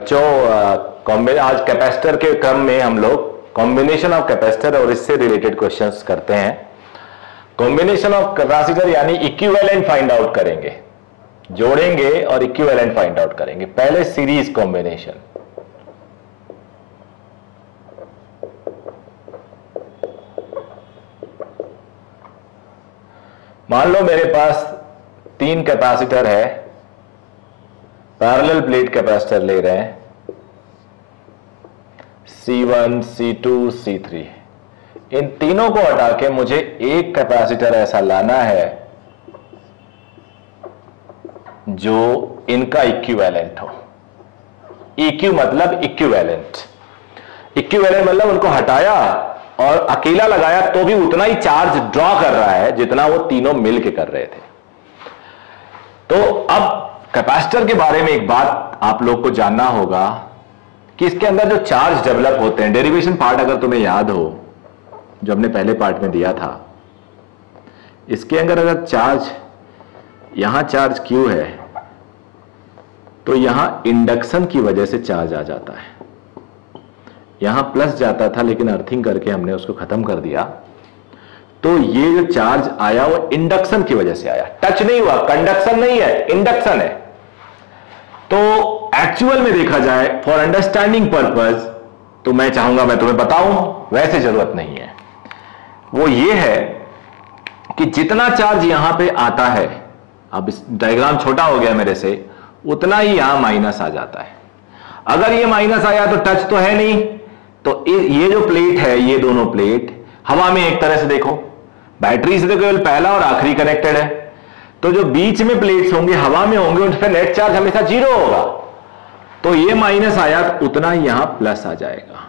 आज कैपेसिटर के क्रम में हम लोग कॉम्बिनेशन ऑफ कैपेसिटर और इससे रिलेटेड क्वेश्चंस करते हैं। कॉम्बिनेशन ऑफ कैपेसिटर यानी इक्विवेलेंट फाइंड आउट करेंगे, जोड़ेंगे और इक्विवेलेंट फाइंड आउट करेंगे। पहले सीरीज कॉम्बिनेशन। मान लो मेरे पास 3 कैपेसिटर है, पैरेलल प्लेट कैपेसिटर ले रहे हैं, C1, C2, C3। इन तीनों को हटा के मुझे एक कैपेसिटर ऐसा लाना है जो इनका इक्विवेलेंट हो। EQ मतलब इक्विवेलेंट। इक्विवेलेंट मतलब उनको हटाया और अकेला लगाया तो भी उतना ही चार्ज ड्रॉ कर रहा है जितना वो तीनों मिलके कर रहे थे। तो अब कैपेसिटर के बारे में एक बात आप लोग को जानना होगा कि इसके अंदर जो चार्ज डेवलप होते हैं, डेरिवेशन पार्ट अगर तुम्हें याद हो जो हमने पहले पार्ट में दिया था, इसके अंदर अगर चार्ज, यहां चार्ज Q है तो यहां इंडक्शन की वजह से चार्ज आ जाता है। यहां प्लस जाता था लेकिन अर्थिंग करके हमने उसको खत्म कर दिया। तो ये जो चार्ज आया वो इंडक्शन की वजह से आया, टच नहीं हुआ, कंडक्शन नहीं है, इंडक्शन है। तो एक्चुअल में देखा जाए फॉर अंडरस्टैंडिंग पर्पस तो मैं चाहूंगा मैं तुम्हें बताऊं, वैसे जरूरत नहीं है। वो ये है कि जितना चार्ज यहां पे आता है, अब इस डायग्राम छोटा हो गया मेरे से, उतना ही यहां माइनस आ जाता है। अगर ये माइनस आया तो टच तो है नहीं, तो ये जो प्लेट है, ये दोनों प्लेट हवा में एक तरह से देखो, बैटरी से तो केवल पहला और आखिरी कनेक्टेड है, तो जो बीच में प्लेट्स होंगे हवा में होंगे उन पर नेट चार्ज हमेशा 0 होगा। तो ये माइनस आया तो उतना ही यहां प्लस आ जाएगा,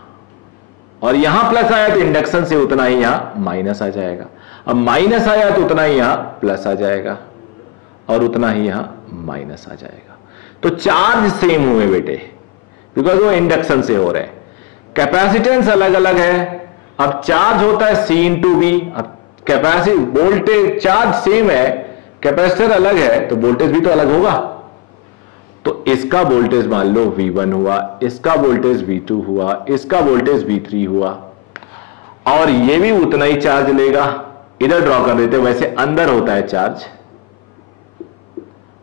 और यहां प्लस आया तो इंडक्शन से उतना ही यहां माइनस आ जाएगा। अब माइनस आया तो उतना ही यहां प्लस आ जाएगा और उतना ही यहां माइनस आ जाएगा। तो चार्ज सेम हुए बेटे, बिकॉज वो इंडक्शन से हो रहे हैं। कैपेसिटेंस अलग अलग है। अब चार्ज होता है C इंटू V। अब कैपेसिटी वोल्टेज चार्ज सेम है, कैपेसिटर अलग है तो वोल्टेज भी तो अलग होगा। तो इसका वोल्टेज मान लो V1 हुआ, इसका वोल्टेज V2 हुआ, इसका वोल्टेज V3 हुआ, और ये भी उतना ही चार्ज लेगा। इधर ड्रॉ कर देते, वैसे अंदर होता है चार्ज,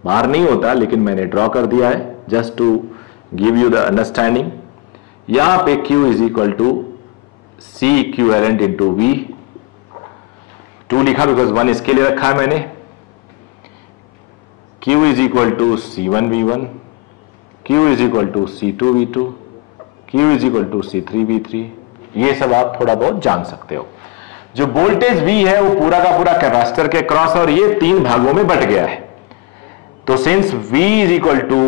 बाहर नहीं होता, लेकिन मैंने ड्रॉ कर दिया है just to give you the understanding. यहां पे Q is equal to C equivalent into V। 2 लिखा बिकॉज 1 इसके लिए रखा है मैंने। Q is equal to C1 V1, Q is equal to C2 V2, Q is equal to C3 V3। ये सब आप थोड़ा बहुत जान सकते हो। जो वोल्टेज V है वो पूरा का पूरा कैपेसिटर के क्रॉस, और ये 3 भागों में बट गया है। तो since V is equal to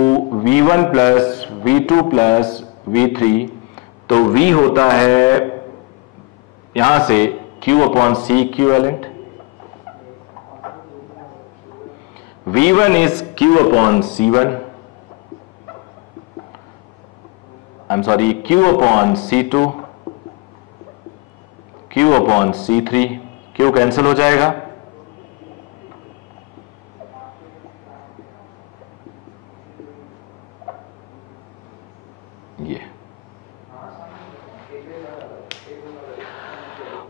V1 plus V2 plus V3, तो V होता है यहां से Q upon C equivalent. V1 is Q upon C1, I'm sorry, Q upon C2, Q upon C3, Q cancel हो जाएगा, ये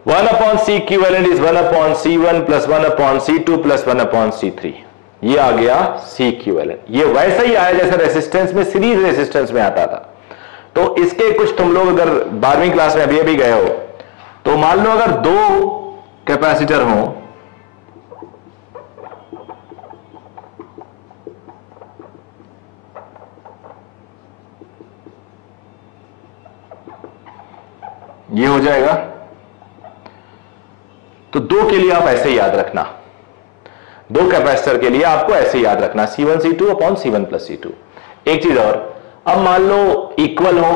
1 upon C equivalent is 1 upon C1 plus 1 upon C2 plus 1 upon C3। ये आ गया C equivalent. ये वैसा ही आया जैसे resistance में, सीरीज रेसिस्टेंस में आता था। तो इसके कुछ तुम लोग अगर 12वीं क्लास में अभी गए हो, तो मान लो अगर 2 कैपेसिटर हो, ये हो जाएगा। तो 2 के लिए आप ऐसे याद रखना, 2 कैपेसिटर के लिए आपको ऐसे याद रखना, C1 C2 upon C1 plus C2। एक चीज और, अब मान लो इक्वल हो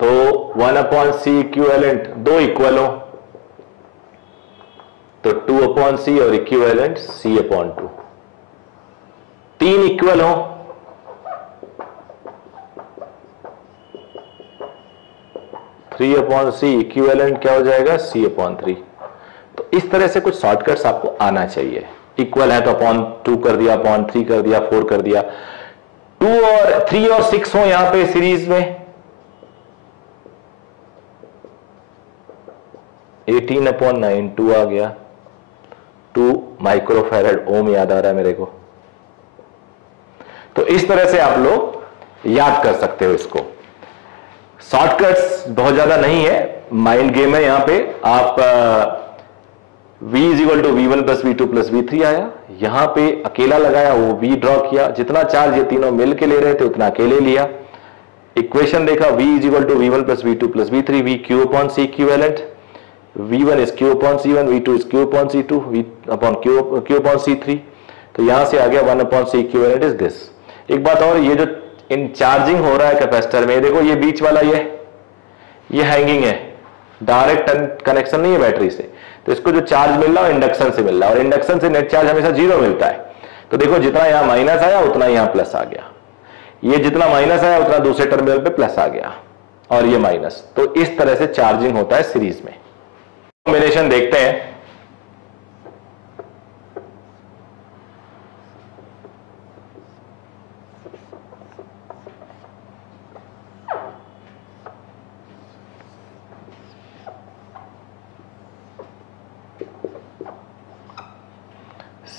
तो 1 अपॉन C इक्विवेलेंट, 2 इक्वल हो तो 2 अपॉन C और इक्विवेलेंट C अपॉन 2। 3 इक्वल हो, थ्री अपॉन C इक्विवेलेंट क्या हो जाएगा, C अपॉन 3। तो इस तरह से कुछ शॉर्टकट्स आपको आना चाहिए। इक्वल है तो अपॉन 2 कर दिया, अपॉन 3 कर दिया, 4 कर दिया। 2 और 3 और 6 हो यहां पे सीरीज में, 18/9 2 आ गया, 2 माइक्रोफैरड ओम याद आ रहा है मेरे को। तो इस तरह से आप लोग याद कर सकते हो इसको। शॉर्टकट्स बहुत ज्यादा नहीं है, माइंड गेम है यहां पे। आप v is equal to v1 plus v2 plus v3 आया, यहां पे अकेला लगाया, वो v ड्रॉ किया, जितना चार्ज ये तीनों मिल के ले रहे थे उतना अकेले लिया। इक्वेशन देखा, v is equal to v1 plus v2 plus v3, v q upon c equivalent, v1 is q upon c1, v2 is q upon c2, v upon q upon c3। तो यहां से आ गया 1 upon c equivalent is this. एक बात और, ये जो इन चार्जिंग हो रहा है कैपेसिटर में, देखो ये बीच वाला ये हैंगिंग है, डायरेक्ट कनेक्शन नहीं है बैटरी से, तो इसको जो चार्ज मिल रहा है इंडक्शन से मिल रहा है, और इंडक्शन से नेट चार्ज हमेशा 0 मिलता है। तो देखो जितना यहां माइनस आया उतना यहां प्लस आ गया, ये जितना माइनस आया उतना दूसरे टर्मिनल पे प्लस आ गया, और ये माइनस। तो इस तरह से चार्जिंग होता है सीरीज में। कॉम्बिनेशन देखते हैं।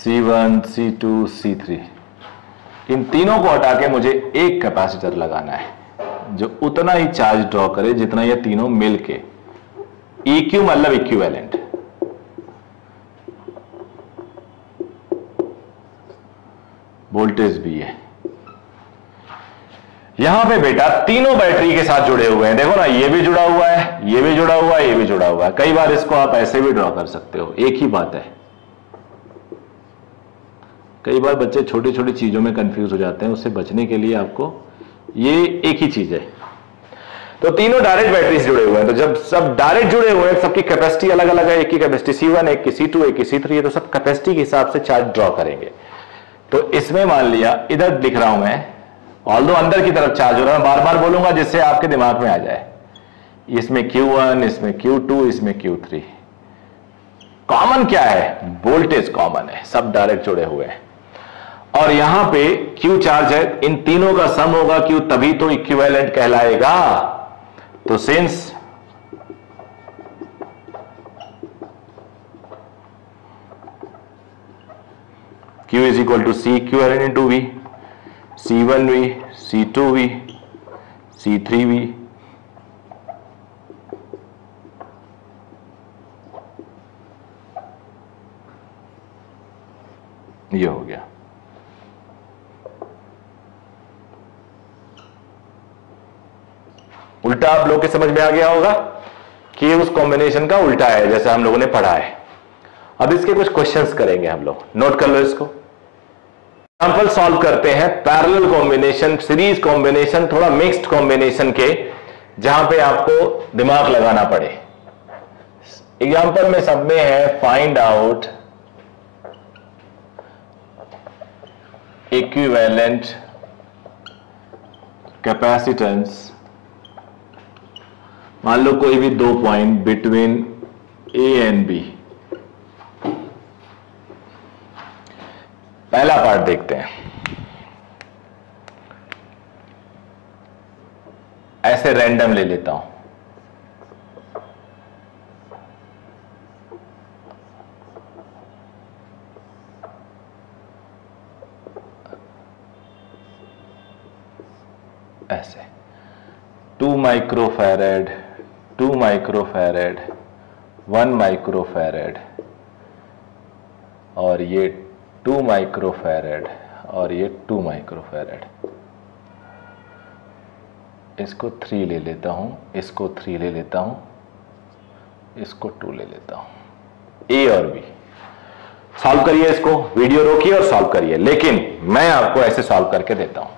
C1, C2, C3, इन तीनों को हटा के मुझे एक कैपेसिटर लगाना है जो उतना ही चार्ज ड्रॉ करे जितना ये तीनों मिलके। EQ मतलब इक्विवेलेंट, वोल्टेज भी है। यहां पे बेटा तीनों बैटरी के साथ जुड़े हुए हैं, देखो ना, ये भी जुड़ा हुआ है, ये भी जुड़ा हुआ है, ये भी जुड़ा हुआ है। कई बार इसको आप ऐसे भी ड्रॉ कर सकते हो, एक ही बात है। कई बार बच्चे छोटी छोटी चीजों में कंफ्यूज हो जाते हैं, उससे बचने के लिए आपको ये एक ही चीज है। तो तीनों डायरेक्ट बैटरीज जुड़े हुए हैं, तो जब सब डायरेक्ट जुड़े हुए हैं, सबकी कैपेसिटी अलग अलग है, एक की कैपेसिटी C1, एक की C2, एक की C3 है, तो सब कैपेसिटी के हिसाब से चार्ज ड्रॉ करेंगे। तो इसमें मान लिया इधर लिख रहा हूं मैं, ऑल्दो अंदर की तरफ चार्ज हो रहा है, बार बार बोलूंगा जिससे आपके दिमाग में आ जाए। इसमें Q1, इसमें Q2, इसमें Q3। कॉमन क्या है? वोल्टेज कॉमन है, सब डायरेक्ट जुड़े हुए हैं। और यहां पे Q चार्ज है, इन तीनों का सम होगा Q, तभी तो इक्विवेलेंट कहलाएगा। तो since Q is equal to C equivalent into V, C1V, C2V, C3V, ये हो गया। उल्टा आप लोग के समझ में आ गया होगा कि ये उस कॉम्बिनेशन का उल्टा है जैसा हम लोगों ने पढ़ा है। अब इसके कुछ क्वेश्चंस करेंगे हम लोग, नोट कर लो इसको। एग्जांपल सॉल्व करते हैं पैरेलल कॉम्बिनेशन, सीरीज कॉम्बिनेशन, थोड़ा मिक्स्ड कॉम्बिनेशन के, जहां पे आपको दिमाग लगाना पड़े। एग्जांपल में सब में है फाइंड आउट इक्विवेलेंट कैपेसिटेंस। मान लो कोई भी 2 point between A and B। पहला पार्ट देखते हैं, ऐसे रैंडम ले लेता हूं। ऐसे 2 माइक्रोफैरेड, 2 माइक्रोफैरेड, 1 माइक्रोफैरेड, और ये 2 माइक्रोफैरेड, और ये 2 माइक्रोफैरेड। इसको 3 ले लेता हूं, इसको 3 ले लेता हूं, इसको 2 ले लेता हूं। A और B सॉल्व करिए, इसको वीडियो रोकिए और सॉल्व करिए, लेकिन मैं आपको ऐसे सॉल्व करके देता हूं।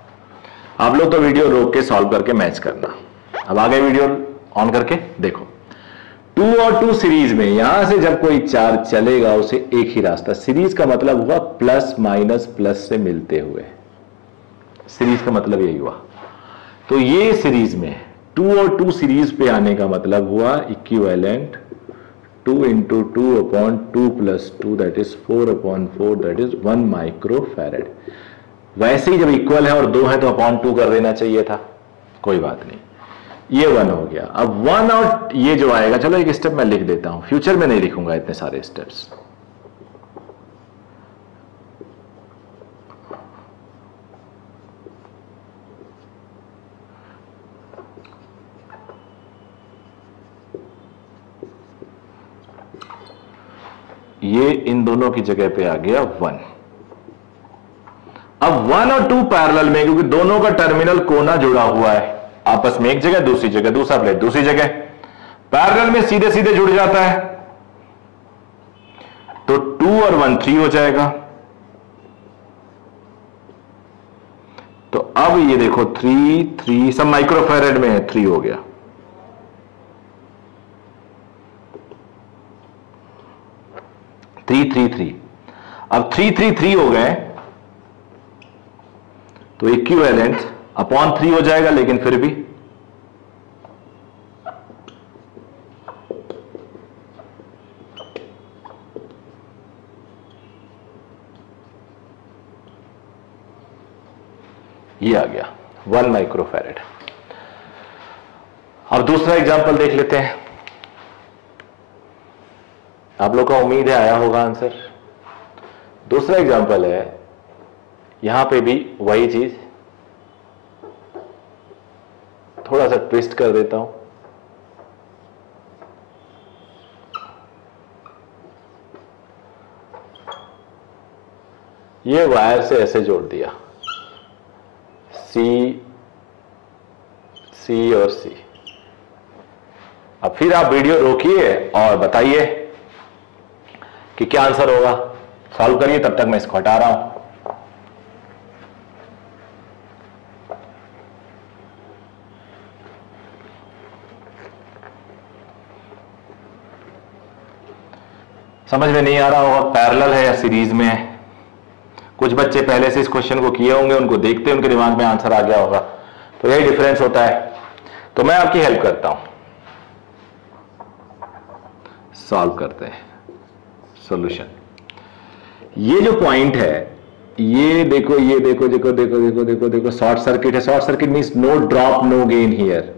आप लोग तो वीडियो रोक के सॉल्व करके मैच करना। अब आगे वीडियो ऑन करके देखो। 2 और 2 सीरीज में, यहां से जब कोई चार्ज चलेगा उसे एक ही रास्ता, सीरीज का मतलब हुआ प्लस माइनस प्लस से मिलते हुए, सीरीज का मतलब यही हुआ। तो ये सीरीज में 2 और 2 सीरीज पे आने का मतलब हुआ equivalent 2 into 2 upon 2 plus 2 that is 4 upon 4 that is 1 microfarad. वैसे ही जब इक्वल है और 2 है तो अपॉन 2 कर देना चाहिए था, कोई बात नहीं, ये 1 हो गया। अब 1 और ये जो आएगा, चलो एक स्टेप मैं लिख देता हूं, फ्यूचर में नहीं लिखूंगा इतने सारे स्टेप्स। ये इन दोनों की जगह पे आ गया 1। अब 1 और 2 पैरेलल में, क्योंकि दोनों का टर्मिनल कोना जुड़ा हुआ है आपस में, एक जगह दूसरी जगह, दूसरा प्लेट दूसरी जगह, पैरेलल में सीधे सीधे जुड़ जाता है, तो 2 और 1 3 हो जाएगा। तो अब ये देखो 3 3 सब माइक्रोफैरेड में है, 3 हो गया। थ्री थ्री थ्री अब 3 3 3 हो गए, तो इक्विवेलेंट अपॉन 3 हो जाएगा, लेकिन फिर भी ये आ गया 1 माइक्रोफैरेड। अब दूसरा एग्जांपल देख लेते हैं, आप लोग का उम्मीद है आया होगा आंसर। दूसरा एग्जांपल है, यहां पे भी वही चीज, थोड़ा सा ट्विस्ट कर देता हूं। ये वायर से ऐसे जोड़ दिया, सी और सी। अब फिर आप वीडियो रोकिए और बताइए कि क्या आंसर होगा, सॉल्व करिए, तब तक मैं इसको हटा रहा हूं। समझ में नहीं आ रहा होगा पैरेलल है या सीरीज में है। कुछ बच्चे पहले से इस क्वेश्चन को किए होंगे, उनको देखते उनके दिमाग में आंसर आ गया होगा, तो यही डिफरेंस होता है। तो मैं आपकी हेल्प करता हूं, सॉल्व करते हैं। सॉल्यूशन, ये जो पॉइंट है, ये देखो, ये देखो देखो देखो देखो देखो देखो, शॉर्ट सर्किट है। Short circuit means no drop no gain here,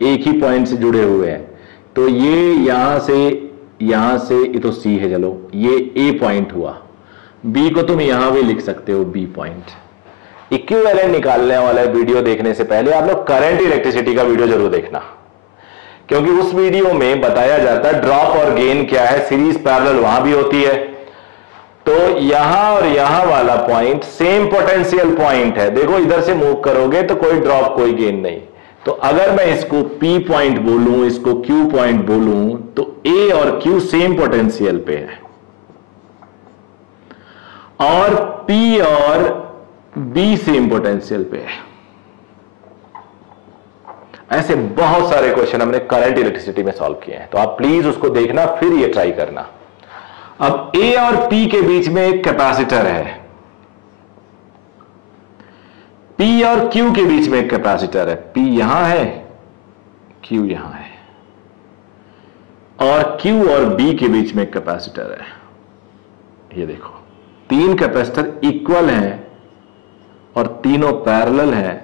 एक ही पॉइंट से जुड़े हुए हैं। तो ये यहां से ये तो सी है, चलो ये ए पॉइंट हुआ, बी को तुम यहां भी लिख सकते हो, बी पॉइंट। इक्विवेलेंट निकालने वाला वीडियो देखने से पहले आप लोग करंट इलेक्ट्रिसिटी का वीडियो जरूर देखना, क्योंकि उस वीडियो में बताया जाता है ड्रॉप और गेन क्या है, सीरीज पैरेलल वहां भी होती है। तो यहां और यहां वाला पॉइंट सेम पोटेंशियल पॉइंट है। देखो इधर से मूव करोगे तो कोई ड्रॉप कोई गेन नहीं। तो अगर मैं इसको P पॉइंट बोलूं, इसको Q पॉइंट बोलूं, तो A और Q सेम पोटेंशियल पे है, और P और B सेम पोटेंशियल पे है। ऐसे बहुत सारे क्वेश्चन हमने करंट इलेक्ट्रिसिटी में सॉल्व किए हैं, तो आप प्लीज उसको देखना, फिर ये ट्राई करना। अब A और P के बीच में एक कैपेसिटर है, P और Q के बीच में एक कैपेसिटर है। P यहां है, Q यहां है, और Q और B के बीच में एक कैपेसिटर है। ये देखो, 3 कैपेसिटर इक्वल हैं और तीनों पैरेलल हैं,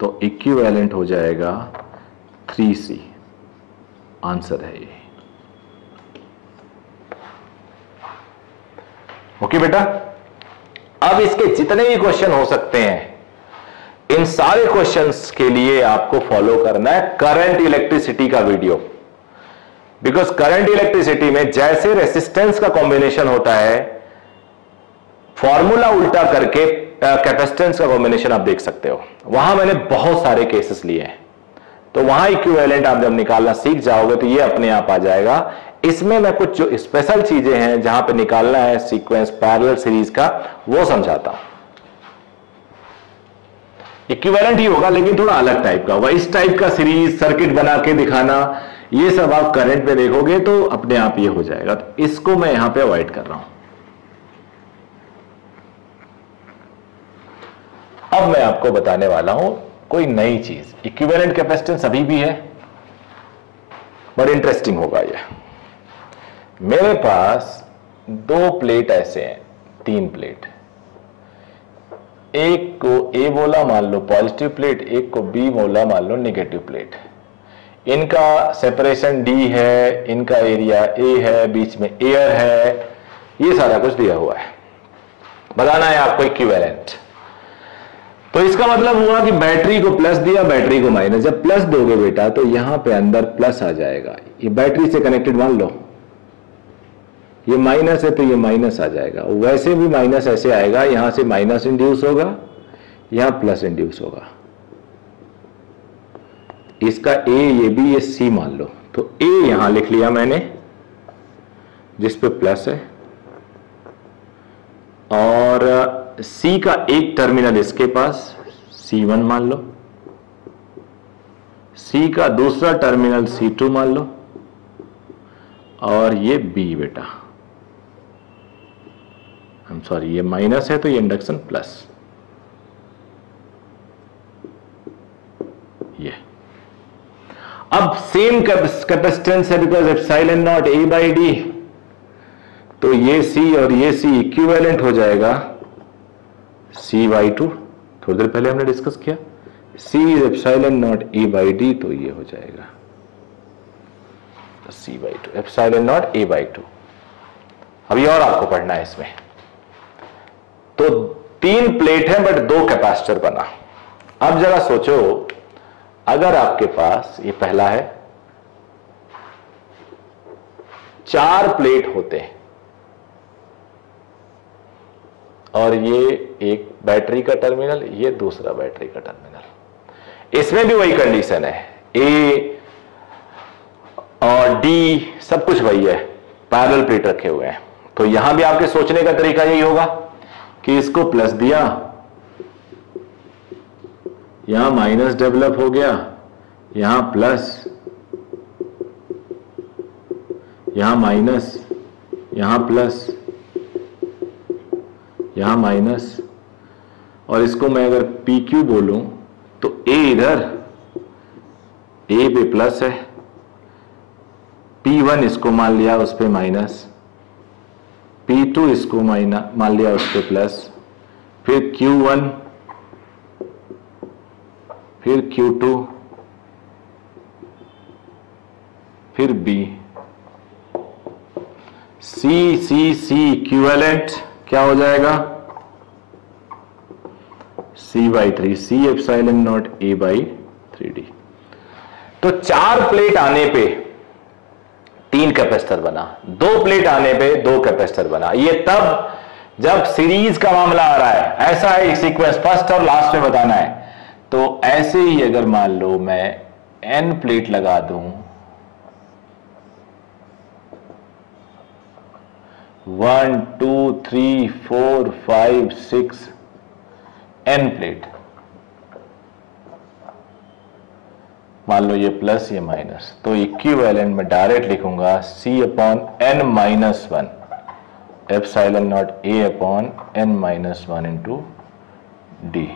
तो इक्विवेलेंट हो जाएगा 3C। आंसर है ये। ओके बेटा, अब इसके जितने भी क्वेश्चन हो सकते हैं, इन सारे क्वेश्चंस के लिए आपको फॉलो करना है करंट इलेक्ट्रिसिटी का वीडियो। बिकॉज करंट इलेक्ट्रिसिटी में जैसे रेसिस्टेंस का कॉम्बिनेशन होता है, फॉर्मूला उल्टा करके कैपेसिटेंस का कॉम्बिनेशन आप देख सकते हो। वहां मैंने बहुत सारे केसेस लिए हैं, तो वहां इक्विवेलेंट आप जब निकालना सीख जाओगे तो ये अपने आप आ जाएगा। इसमें मैं कुछ जो स्पेशल चीजें हैं जहां पे निकालना है सीक्वेंस पैरेलल सीरीज का, वो समझाता हूं। इक्विवेलेंट ही होगा लेकिन थोड़ा अलग टाइप का होगा। इस टाइप का सीरीज सर्किट बना के दिखाना, ये सब आप करंट में देखोगे तो अपने आप ये हो जाएगा। तो इसको मैं यहां पे अवॉइड कर रहा हूं। अब मैं आपको बताने वाला हूं कोई नई चीज। इक्विवेलेंट कैपेसिटेंस अभी भी है, बड़ा इंटरेस्टिंग होगा ये। मेरे पास 2 प्लेट ऐसे हैं, 3 प्लेट, एक को ए बोला मान लो पॉजिटिव प्लेट, एक को बी बोला मान लो नेगेटिव प्लेट। इनका सेपरेशन डी है, इनका एरिया ए है, बीच में एयर है, ये सारा कुछ दिया हुआ है। बताना है आपको इक्विवेलेंट। तो इसका मतलब हुआ कि बैटरी को प्लस दिया, बैटरी को माइनस। जब प्लस दोगे बेटा तो यहां पे अंदर प्लस आ जाएगा, ये बैटरी से कनेक्टेड मान लो, ये माइनस है तो ये माइनस आ जाएगा। वैसे भी माइनस ऐसे आएगा, यहां से माइनस इंड्यूस होगा, यहां प्लस इंड्यूस होगा। इसका ए, ये भी, ये सी मान लो, तो ए यहां लिख लिया मैंने जिस पे प्लस है, और सी का एक टर्मिनल इसके पास C1 मान लो, सी का दूसरा टर्मिनल C2 मान लो, और ये बी बेटा, आई एम सॉरी, ये माइनस है तो ये इंडक्शन प्लस। ये अब सेम कैपेसिटेंस है because epsilon not a by D, तो ये सी और ये सी इक्विवेलेंट हो जाएगा C/2। थोड़ी देर पहले हमने डिस्कस किया, C is epsilon not a by D, तो ये हो जाएगा C/2, epsilon not a by 2। अभी और आपको पढ़ना है इसमें। तो 3 प्लेट है बट 2 कैपेसिटर बना। अब जरा सोचो, अगर आपके पास ये पहला है, 4 प्लेट होते हैं और ये एक बैटरी का टर्मिनल, ये दूसरा बैटरी का टर्मिनल। इसमें भी वही कंडीशन है, ए और डी सब कुछ वही है, पैरेलल प्लेट रखे हुए हैं। तो यहां भी आपके सोचने का तरीका यही होगा कि इसको प्लस दिया, यहां माइनस डेवलप हो गया, यहां प्लस, यहां माइनस, यहां प्लस, यहां माइनस, और इसको मैं अगर PQ बोलूं तो A इधर, A पे प्लस है, P1 इसको मान लिया उस पे माइनस, P2 इसको मान लिया उस पे प्लस, फिर Q1, फिर Q2, फिर B। C इक्विवेलेंट क्या हो जाएगा, C/3, C epsilon not A by 3D। तो 4 प्लेट आने पे 3 कैपेसिटर बना, 2 प्लेट आने पे 2 कैपेसिटर बना। ये तब जब सीरीज का मामला आ रहा है, ऐसा है सीक्वेंस, फर्स्ट और लास्ट में बताना है। तो ऐसे ही अगर मान लो मैं N प्लेट लगा दूं, 1 2 3 4 5 6 N प्लेट, मान लो ये प्लस ये माइनस, तो इक्विवेलेंट में डायरेक्ट लिखूंगा C/n-1 epsilon not A/n-1 into D.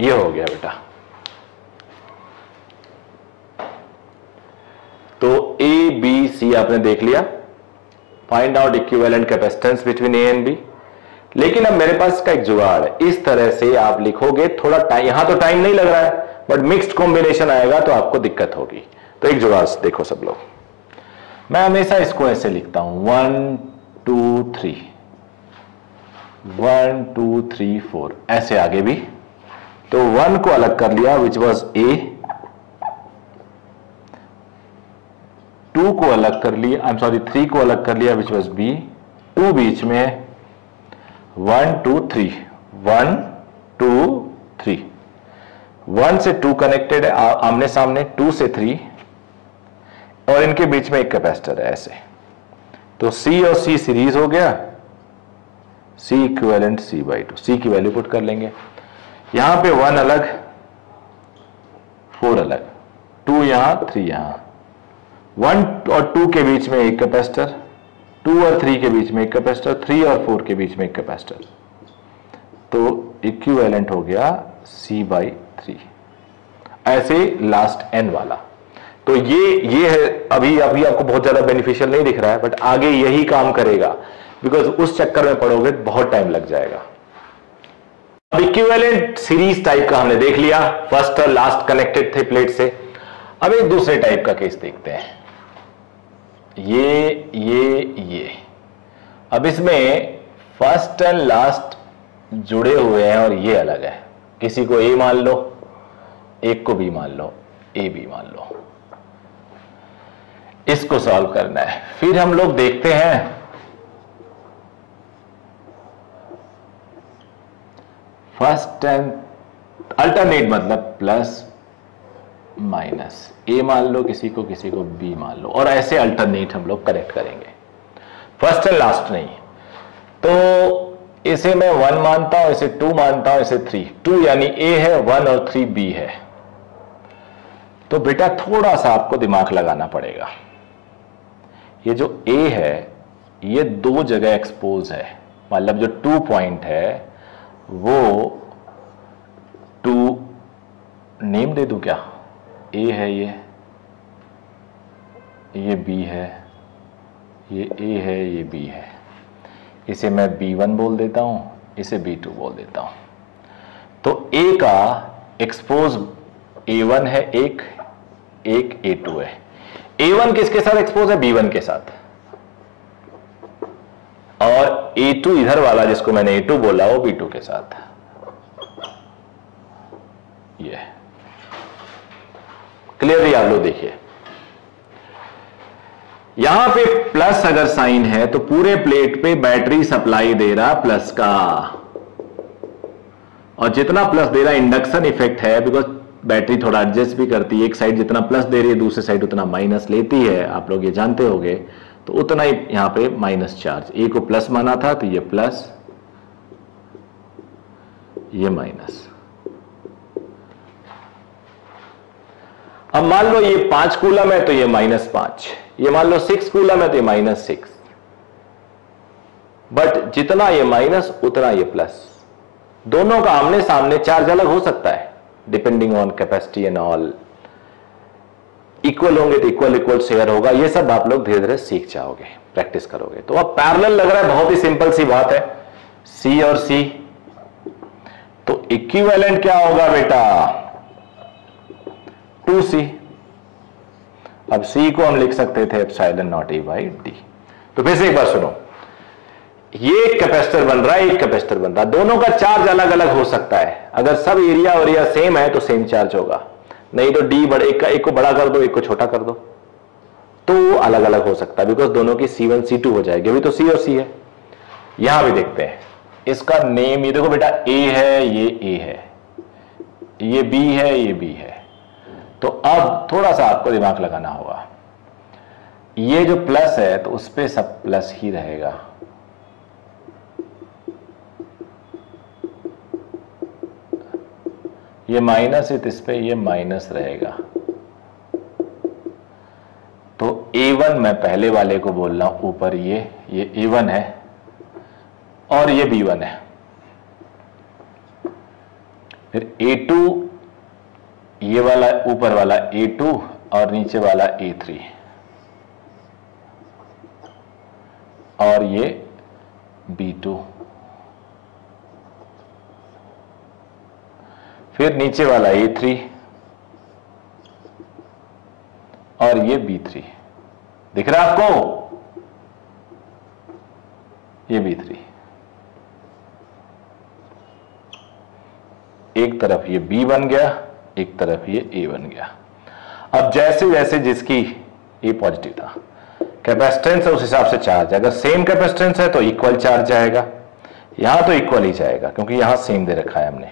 ये हो गया बेटा। तो A B C आपने देख लिया, find out equivalent capacitance between A and B। लेकिन अब मेरे पास का एक जुगाड़ है, इस तरह से आप लिखोगे, थोड़ा टाइम, यहां तो टाइम नहीं लग रहा है बट मिक्स्ड कॉम्बिनेशन आएगा तो आपको दिक्कत होगी। तो एक जुगाड़ देखो सब लोग, मैं हमेशा इसको ऐसे लिखता हूं 1 2 3 1 2 3 4, ऐसे आगे भी। तो 1 को अलग कर लिया विच वॉज A, 2 को अलग कर लिया, आई एम सॉरी 3 को अलग कर लिया विच वॉज B, 2 बीच में है, 1 2 3 1 2 3, 1 से 2 कनेक्टेड है आमने सामने, 2 से 3, और इनके बीच में एक कैपेसिटर है ऐसे। तो C और C सीरीज हो गया, C इक्विवेलेंट C/2, C की वैल्यू पुट कर लेंगे। यहां पे 1 अलग 4 अलग, 2 यहां 3 यहां, 1 और 2 के बीच में एक कैपेसिटर, 2 और 3 के बीच में एक कैपेसिटर, 3 और 4 के बीच में एक कैपेसिटर। तो इक्विवेलेंट हो गया C/3। ऐसे लास्ट N वाला, तो ये है, अभी अभी आपको बहुत ज्यादा बेनिफिशियल नहीं दिख रहा है, बट आगे यही काम करेगा, बिकॉज उस चक्कर में पढ़ोगे बहुत टाइम लग जाएगा। अब इक्विवेलेंट सीरीज टाइप का हमने देख लिया, फर्स्ट और लास्ट कनेक्टेड थे प्लेट से। अब एक दूसरे टाइप का केस देखते हैं, ये। अब इसमें फर्स्ट एंड लास्ट जुड़े हुए हैं और ये अलग है। किसी को ए मान लो, एक को बी मान लो, ए बी मान लो। इसको सॉल्व करना है। फिर हम लोग देखते हैं फर्स्ट एंड अल्टरनेट, मतलब प्लस माइनस, ए मान लो किसी को बी मान लो, और ऐसे अल्टरनेट हम लोग करेक्ट करेंगे, फर्स्ट एंड लास्ट नहीं। तो इसे मैं 1 मानता हूं, इसे 2 मानता हूं, इसे 3। 2 यानी ए है, 1 और 3 बी है। तो बेटा थोड़ा सा आपको दिमाग लगाना पड़ेगा। ये जो ए है ये 2 जगह एक्सपोज है, मतलब जो 2 पॉइंट है वो 2 नेम दे दूं क्या? ए है, ये बी है, ये ए है, ये बी है। इसे मैं B1 बोल देता हूं, इसे B2 बोल देता हूं। तो ए का एक्सपोज A1 है, एक A2 है। A1 किसके साथ एक्सपोज है? B1 के साथ। और A2 इधर वाला जिसको मैंने A2 बोला वो B2 के साथ। ये क्लियरली आप लोग देखिए, यहां पे प्लस अगर साइन है तो पूरे प्लेट पे बैटरी सप्लाई दे रहा प्लस का, और जितना प्लस दे रहा इंडक्शन इफेक्ट है, बिकॉज बैटरी थोड़ा एडजस्ट भी करती है, एक साइड जितना प्लस दे रही है दूसरी साइड उतना माइनस लेती है, आप लोग ये जानते होंगे। तो उतना ही यहां पे माइनस चार्ज, ए को प्लस माना था तो ये प्लस, ये माइनस। अब मान लो ये 5 कूलम है तो ये -5, ये मान लो 6 कूलम है तो ये -6, बट जितना ये माइनस उतना ये प्लस। दोनों का आमने सामने चार्ज अलग हो सकता है depending on capacity and all. Equal होंगे तो इक्वल शेयर होगा। ये सब आप लोग धीरे धीरे सीख जाओगे, प्रैक्टिस करोगे। तो अब पैरेलल लग रहा है, बहुत ही सिंपल सी बात है, सी और सी। तो इक्विवेलेंट क्या होगा बेटा? 2C। अब C को हम लिख सकते थे epsilon not A by D। तो फिर से एक बार सुनो, ये एक कैपेसिटर बन रहा है, एक कैपेसिटर बन रहा है, दोनों का चार्ज अलग अलग हो सकता है। अगर सब एरिया सेम है तो सेम चार्ज होगा, नहीं तो D बड़े, एक को बड़ा कर दो, एक को छोटा कर दो, तो वो अलग अलग हो सकता है, बिकॉज दोनों की C1 C2 हो जाएगी। अभी तो C और C है। यहां भी देखते हैं इसका नेम, ये देखो बेटा A है, ये A है, ये B है, ये B है। तो अब थोड़ा सा आपको दिमाग लगाना होगा, ये जो प्लस है तो उस पे सब प्लस ही रहेगा, ये माइनस है तो इस पे ये माइनस रहेगा। तो A1 मैं पहले वाले को बोल रहा हूं, ऊपर ये A1 है और ये B1 है। फिर A2, ये वाला ऊपर वाला A2 और नीचे वाला A3, और ये B2, फिर नीचे वाला A3 और ये B3। दिख रहा है आपको? ये B3, एक तरफ ये B बन गया, एक तरफ ये A बन गया। अब जैसे जैसे जिसकी A पॉजिटिव था, कैपेसिटेंस है उस हिसाब से चार्ज। अगर सेम कैपेसिटेंस है तो इक्वल चार्ज जाएगा, यहां तो इक्वल ही जाएगा क्योंकि यहां सेम दे रखा है हमने।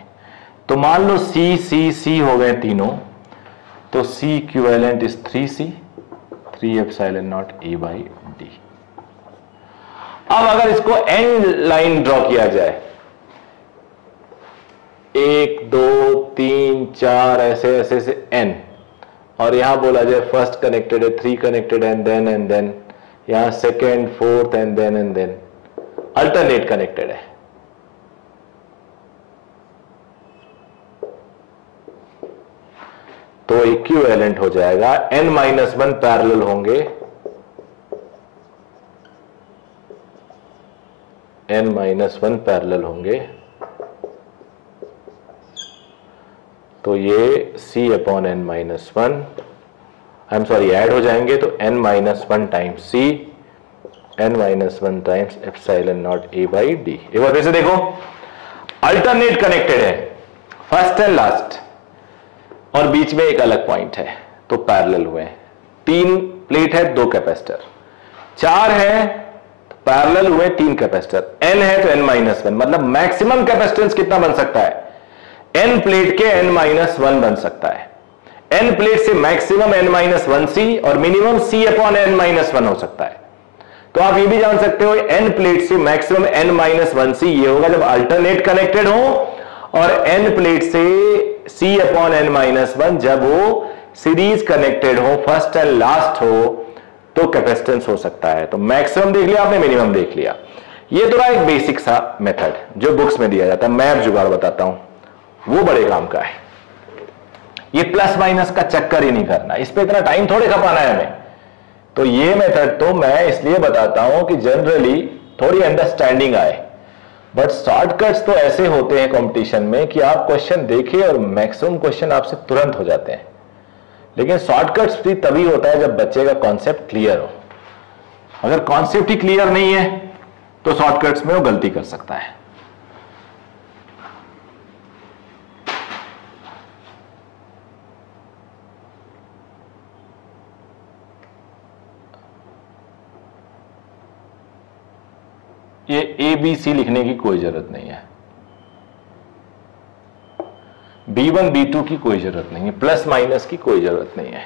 तो मान लो C हो गए तीनों, तो C equivalent is 3C, 3 epsilon not A by D। अब अगर इसको एंड लाइन ड्रॉ किया जाए, 1 2 3 4 ऐसे ऐसे से n, और यहां बोला जाए फर्स्ट कनेक्टेड है, 3 कनेक्टेड एंड देन यहां second, fourth and then alternate connected है। तो इक्विवेलेंट हो जाएगा n-1 पैरेलल होंगे, n-1 पैरेलल होंगे, तो ये C/n-1 I am sorry add हो जाएंगे, तो n-1 times C, n-1 times epsilon not A by D। एक बार फिर से देखो, अल्टरनेट कनेक्टेड है फर्स्ट एंड लास्ट, और बीच में एक अलग पॉइंट है, तो पैरेलल हुए। 3 प्लेट है, 2 कैपेसिटर, 4 है तो पैरेलल हुए 3 कैपेसिटर, n है तो n-1, मतलब मैक्सिमम कैपेसिटेंस कितना बन सकता है, n प्लेट के n-1 बन सकता है। n प्लेट से मैक्सिमम n-1c और मिनिमम C/n-1 हो सकता है। तो आप ये भी जान सकते हो n प्लेट से मैक्सिमम n-1c ये होगा जब अल्टरनेट कनेक्टेड हो, और n प्लेट से C/n-1 जब वो सीरीज कनेक्टेड हो, फर्स्ट एंड लास्ट हो, तो कैपेसिटेंस हो सकता है। तो मैक्सिमम देख लिया आपने, मिनिमम देख लिया। ये तो रहा एक बेसिक सा मेथड जो बुक्स में दिया जाता है। मैं अब जुगाड़ बताता हूं, वो बड़े काम का है। ये प्लस माइनस का चक्कर ही नहीं करना, इस पे इतना टाइम थोड़े खपाना है हमें। तो ये मेथड तो मैं इसलिए बताता हूं कि जनरली थोड़ी अंडरस्टैंडिंग आए, बट शॉर्टकट्स तो ऐसे होते हैं कंपटीशन में कि आप क्वेश्चन देखिए और मैक्सिमम क्वेश्चन आपसे तुरंत हो जाते हैं। लेकिन शॉर्टकट्स भी तभी होता है जब बच्चे का कॉन्सेप्ट क्लियर हो। अगर कॉन्सेप्ट ही क्लियर नहीं है तो शॉर्टकट्स में वो गलती कर सकता है। ये ABC लिखने की कोई जरूरत नहीं है, B1 B2 की कोई जरूरत नहीं है, प्लस माइनस की कोई जरूरत नहीं है।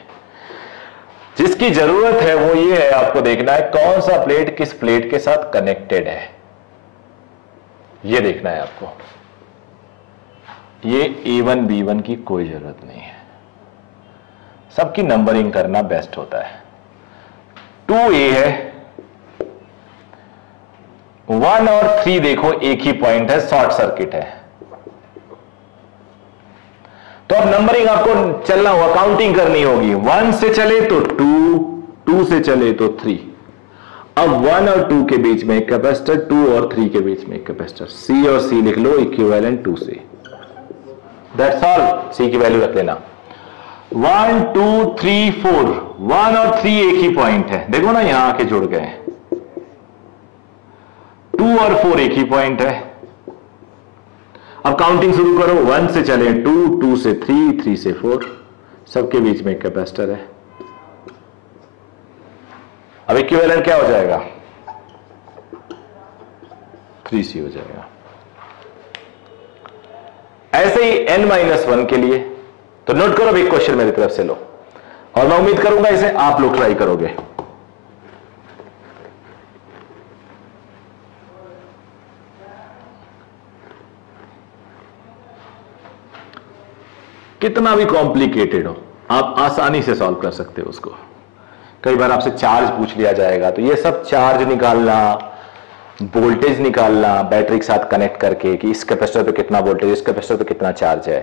जिसकी जरूरत है वो ये है, आपको देखना है कौन सा प्लेट किस प्लेट के साथ कनेक्टेड है, ये देखना है आपको। ये A1 B1 की कोई जरूरत नहीं है, सबकी नंबरिंग करना बेस्ट होता है। 2A है, 1 और 3 देखो एक ही पॉइंट है, शॉर्ट सर्किट है, तो अब नंबरिंग आपको चलना होगा, काउंटिंग करनी होगी। 1 से चले तो 2, 2 से चले तो 3। अब 1 और 2 के बीच में एक कैपेसिटर, 2 और 3 के बीच में एक कैपेसिटर, C और C लिख लो इक्विवेलेंट 2 से। दैट्स ऑल, C की वैल्यू रख लेना। 1 2 3 4, 1 और 3 एक ही पॉइंट है, देखो ना यहां आके जुड़ गए। 2 और 4 एक ही पॉइंट है। अब काउंटिंग शुरू करो, 1 से चले 2, 2 से 3, 3 से 4, सबके बीच में एक कैपेसिटर है। अब इक्विवेलेंट क्या हो जाएगा, 3C हो जाएगा। ऐसे ही n-1 के लिए, तो नोट करो, एक क्वेश्चन मेरी तरफ से लो, और मैं उम्मीद करूंगा इसे आप लोग ट्राई करोगे। कितना भी कॉम्प्लिकेटेड हो, आप आसानी से सॉल्व कर सकते हो उसको। कई बार आपसे चार्ज पूछ लिया जाएगा, तो ये सब चार्ज निकालना, वोल्टेज निकालना बैटरी के साथ कनेक्ट करके कि इस कैपेसिटर पे कितना वोल्टेज, इस कैपेसिटर पे कितना चार्ज है,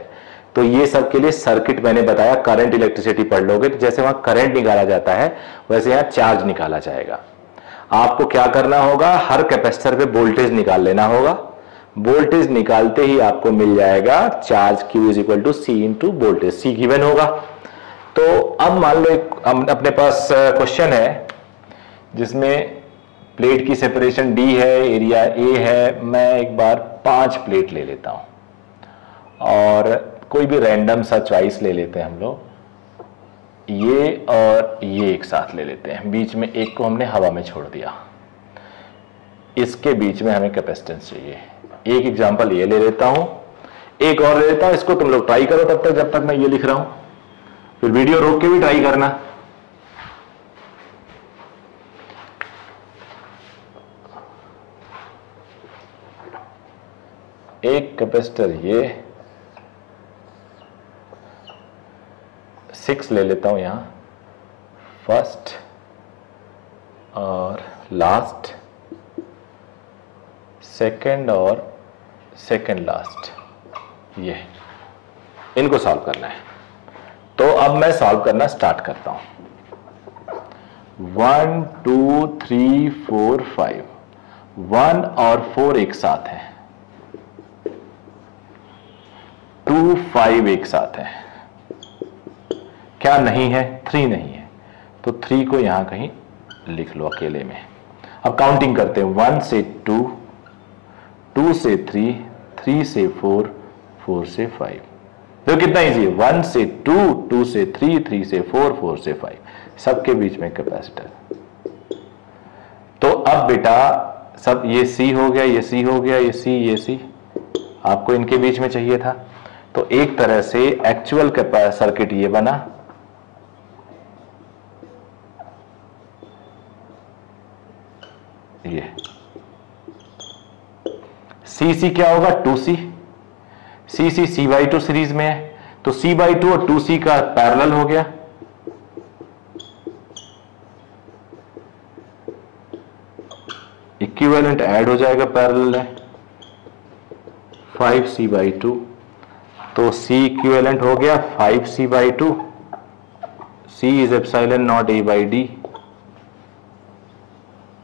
तो ये सब के लिए सर्किट मैंने बताया। करंट इलेक्ट्रिसिटी पढ़ लोगे तो जैसे वहां करंट निकाला जाता है वैसे यहां चार्ज निकाला जाएगा। आपको क्या करना होगा, हर कैपेसिटर पे वोल्टेज निकाल लेना होगा। वोल्टेज निकालते ही आपको मिल जाएगा charge Q is equal to C into voltage, C given होगा। तो अब मान लो अपने पास क्वेश्चन है जिसमें प्लेट की सेपरेशन D है, एरिया A है। मैं एक बार 5 प्लेट ले लेता हूं और कोई भी रैंडम सा चॉइस ले लेते हैं हम लोग, ये और ये एक साथ ले लेते हैं। बीच में एक को हमने हवा में छोड़ दिया, इसके बीच में हमें कैपेसिटेंस चाहिए। एक एग्जांपल ये ले लेता हूं, एक और ले लेता हूं, इसको तुम लोग ट्राई करो तब तक, जब तक मैं ये लिख रहा हूं, फिर वीडियो रोक के भी ट्राई करना। एक कैपेसिटर ये 6 ले लेता हूं यहां, फर्स्ट और लास्ट, सेकंड और सेकंड लास्ट, ये इनको सॉल्व करना है। तो अब मैं सॉल्व करना स्टार्ट करता हूं। 1 2 3 4 5, 1 और 4 एक साथ है, 2 5 एक साथ है, क्या नहीं है? 3 नहीं है, तो 3 को यहां कहीं लिख लो अकेले में। अब काउंटिंग करते हैं, 1 से 2, 2 से 3, 3 से 4, 4 से 5। तो कितना इजी है, 1 से 2, 2 से 3, 3 से 4, 4 से 5, सबके बीच में कैपेसिटर। तो अब बेटा सब ये C हो गया, ये C हो गया, ये C, ये C, आपको इनके बीच में चाहिए था। तो एक तरह से एक्चुअल सर्किट ये बना, ये C क्या होगा, 2C, C/2 सीरीज में है, तो C/2 और 2C का पैरेलल हो गया, इक्विवेलेंट ऐड हो जाएगा, पैरेलल है 5C/2, तो C इक्विवेलेंट हो गया 5C/2, C is epsilon not A/D,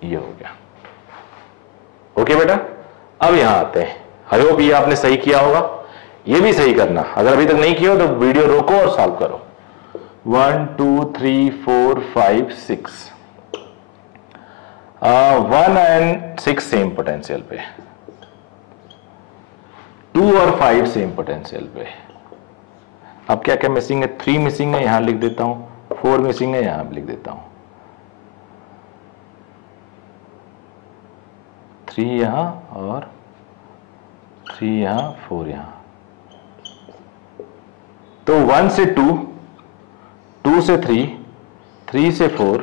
ये हो गया। ओके बेटा, अब यहां आते हैं। आई होप ये आपने सही किया होगा, ये भी सही करना, अगर अभी तक नहीं किया हो तो वीडियो रोको और सॉल्व करो। 1 2 3 4 5 6, 1 एंड 6 सेम पोटेंशियल पे, 2 और 5 सेम पोटेंशियल पे। अब क्या क्या मिसिंग है, 3 मिसिंग है, यहां लिख देता हूं, 4 मिसिंग है, यहां लिख देता हूं, 3 यहां और 3 यहां, 4 यहां। तो 1 से 2, 2 से 3, 3 से 4,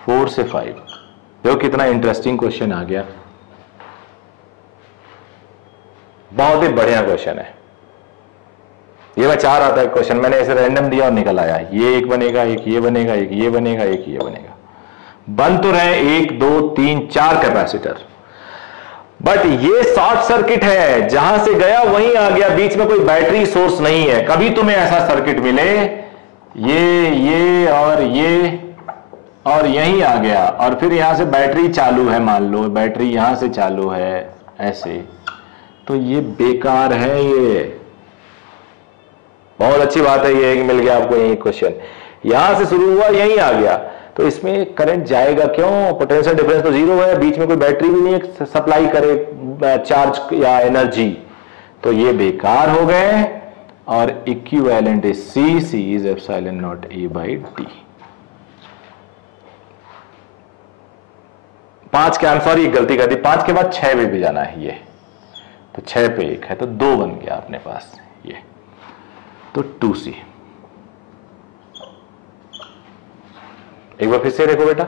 4 से 5। देखो कितना इंटरेस्टिंग क्वेश्चन आ गया, बहुत ही बढ़िया क्वेश्चन है ये। मैं चाह रहा था क्वेश्चन, मैंने ऐसे रैंडम दिया और निकल आया, ये एक बनेगा, एक ये बनेगा, एक ये बनेगा, एक ये बनेगा। बन तो रहे 1 2 3 4 कैपेसिटर, बट ये शॉर्ट सर्किट है, जहां से गया वहीं आ गया, बीच में कोई बैटरी सोर्स नहीं है। कभी तुम्हें ऐसा सर्किट मिले, ये और यहीं आ गया, और फिर यहां से बैटरी चालू है, मान लो बैटरी यहां से चालू है ऐसे, तो ये बेकार है। ये बहुत अच्छी बात है, ये मिल गया आपको यही क्वेश्चन, यहां से शुरू हुआ यहीं आ गया, तो इसमें करंट जाएगा क्यों? पोटेंशियल डिफरेंस तो जीरो है, बीच में कोई बैटरी भी नहीं है सप्लाई करे चार्ज या एनर्जी, तो ये बेकार हो गए। और equivalent is C is epsilon not A/D। 5 के आंसर, ये गलती कर दी, 5 के बाद 6 भी जाना है, ये तो 6 पे 1 है, तो 2 बन गया अपने पास ये, तो 2C। एक बार फिर से देखो बेटा,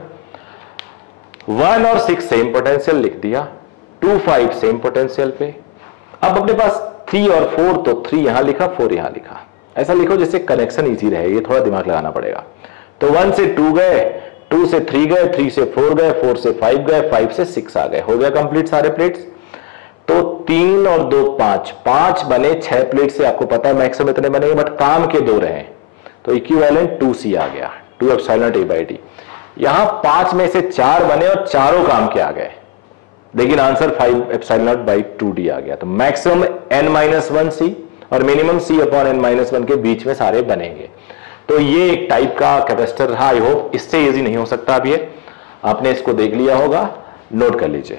1 और 6 सेम पोटेंशियल लिख दिया, 2 5 सेम पोटेंशियल पे। अब अपने पास 3 और 4, तो 3 यहां लिखा, 4 यहां लिखा, ऐसा लिखो जिससे कनेक्शन इजी रहे, ये थोड़ा दिमाग लगाना पड़ेगा। तो 1 से 2 गए, 2 से 3 गए, 3 से 4 गए, 4 से 5 गए, 5 से 6 आ गए, हो गया कंप्लीट सारे प्लेट्स। तो 3 और 2 5, 5 बने 6 प्लेट से, आपको पता है मैक्सिमम इतने बनेंगे, बट काम के 2 रहे, तो इक्विवेलेंट 2C आ गया, 2 एप्सिलॉन A/D। यहां 5 में से 4 बने और चारों काम के आ गए, लेकिन आंसर 5 एप्सिलॉन बाई 2D आ गया। तो मैक्सिमम n-1C और मिनिमम C/n-1 के बीच में सारे बनेंगे। तो ये एक टाइप का कैपेसिटर रहा। आई होप इससे इजी नहीं हो सकता। अब ये आपने इसको देख लिया होगा, नोट कर लीजिए।